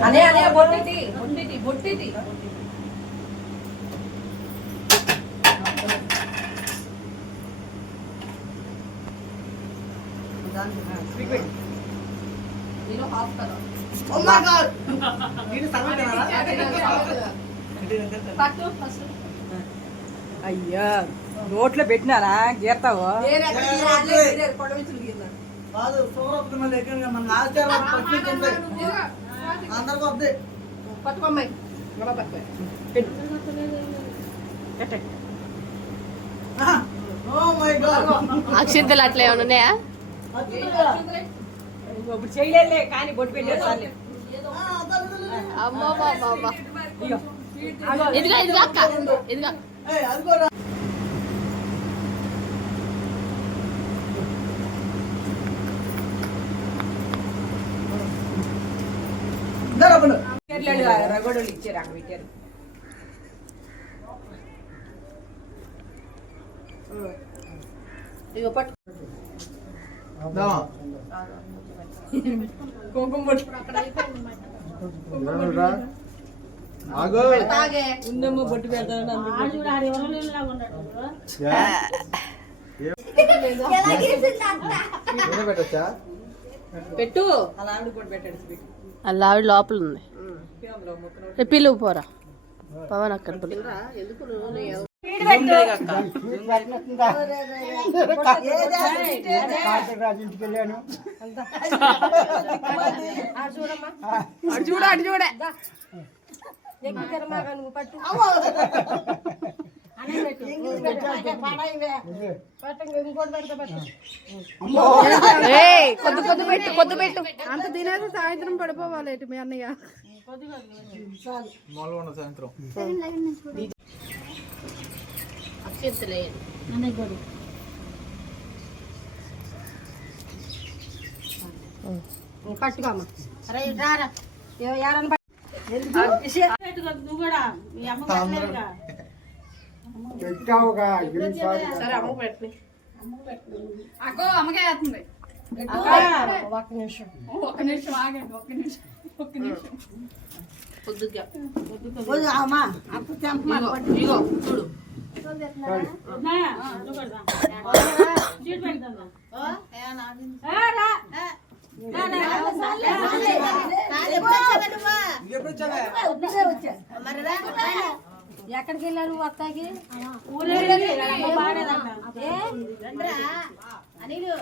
అనే అనే బొట్టిది బొట్టిది బొట్టిది నేను హాఫ్ కదా ఓ మై గాడ్ నేను సగం తినాలా పట్టు ఫస్ట్ అయ్యా నోట్లో పెట్టినారా గీర్తావు నేను ఎక్కడ రాలే కొడవిచులు గీర్తాను కాదు సోరప్ మన లేకన మన ఆచారం పట్టు తింటే అందరికి వద్దే పట్టుకోమ్మాయి గబా పట్టుకో పెట్టు ఓ మై గాడ్ అక్షింతలు అట్లా ఏమైనా ఉన్నాయా ఇప్పుడు చేయలేలే కానీ బొట్టు పెట్టేది చాలే అమ్మా బాబా ఇదిగా ఇదిగా అక్క ఇదిగా ఏయ్ అదిగోరా దరబను కేర్లేడు రగోడలు ఇచ్చారు అక్కడ పెట్టారు ఇగో పట్టు దా కుంకుమ బొట్టు అక్కడ అయిపోయింది ఆగో తాగే ఉందమ్మ బొట్టు పెడతాను అందుకు ఆడు ఆడి వరలేలా ఉన్నాడు ఎలా గిరిసింది అంత ఏనే పెట్టొచ్చా పెట్టు అలా ఆవిడ కూడా పెట్టాడు స్పీక్ అలా ఆవిడ లోపల ఉంది పిలువు పోరా పవన్ అక్కడ ఎందుకు చూడ అటు చూడ కొద్ది పెట్టు కొద్ది పెట్టు అంత తినేసి సాయంత్రం పడిపోవాలి మీ అన్నయ్య సాయంత్రం పట్టుకోమ్మా నువ్వు కూడా మీ అమ్మ పెట్టలేదుగా సరే అమ్మ పెట్టు అక్కో అమ్మకే వేస్తుంది ఒక్క నిమిషం ఆగండి ఒక్క నిమిషం పొద్దుగా ఇగో చూడు ఎక్కడికి వెళ్ళాను అత్తకి అనిలు